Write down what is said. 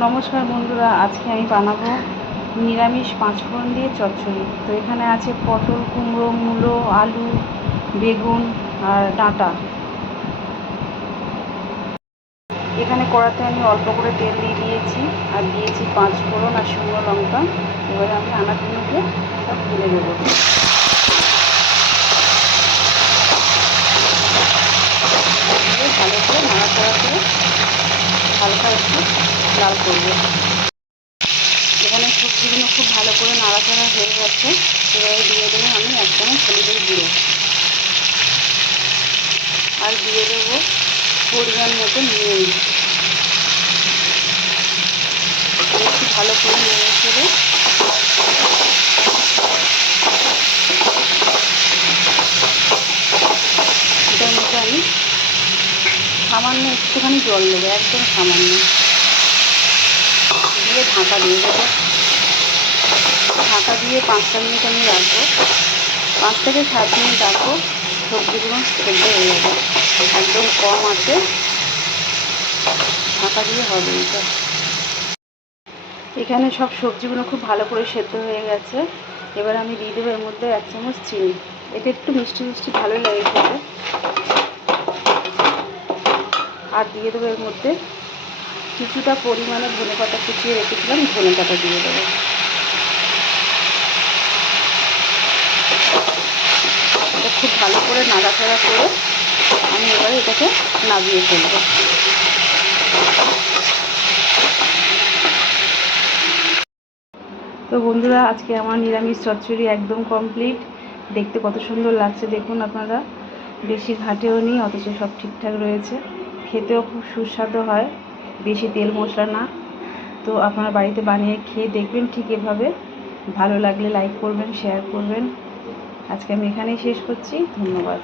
নমস্কার বন্ধুরা, আজকে আমি বানাবো নিরামিষ পাঁচফোড়ন দিয়ে চচ্চড়ি। তো এখানে আছে পটল, কুমড়ো, মূলো, আলু, বেগুন আর ডাঁটা। এখানে কড়াতে আমি অল্প করে তেল দিয়ে দিয়েছি আর দিয়েছি পাঁচফোড়ন আর শুকনো লঙ্কা। এবারে আমি আনাজগুলোকে সব তুলে দেবো। দিয়ে ভালো করে নাড়াচাড়া করে হালকা একটু লাল করবো। এখানে সবজিগুলো খুব ভালো করে নাড়াচাড়া হয়ে গেছে। এবারে দিয়ে দেবো আমি এক চামচ হলুদের গুঁড়ো আর দিয়ে দেবো পরিমাণ মতো নুন। একটু ভালো করে নেড়ে ফেলে এটার মধ্যে আমি সামান্য একটুখানি জল দেবো, একদম সামান্য, দিয়ে ঢাকা দিয়ে দেবো। ঢাকা দিয়ে 5 মিনিট আমি রাখবো। 5 থেকে 7 মিনিট রাখবো। সবজিগুলো সেদ্ধ হয়ে যাবে। একদম কম আছে ঢাকা দিয়ে হবে এটা। এখানে সব সবজিগুলো খুব ভালো করে সেদ্ধ হয়ে গেছে। এবার আমি দিয়ে দেবো এর মধ্যে 1 চামচ চিনি। এটা একটু মিষ্টি মিষ্টি ভালোই লাগে খেতে। আর দিয়ে দেবো এর মধ্যে কিছুটা পরিমাণে ধনেপাতা কুচিয়ে রেখেছিলাম, ধনেপাতা দিয়ে দেবো। এটা খুব ভালো করে নাড়াচাড়া করে আমি এবার এটাকে নামিয়ে ফেলবো। তো বন্ধুরা, আজকে আমার নিরামিষ চচ্চড়ি একদম কমপ্লিট। দেখতে কত সুন্দর লাগছে দেখুন আপনারা। বেশি ঘাটেও নি, অথচ সব ঠিকঠাক রয়েছে। খেতেও খুব সুস্বাদু হয়, বেশি তেল মশলা না। তো আপনারা বাড়িতে বানিয়ে খেয়ে দেখবেন ঠিক এভাবে। ভালো লাগলে লাইক করবেন, শেয়ার করবেন। আজকে আমি এখানেই শেষ করছি। ধন্যবাদ।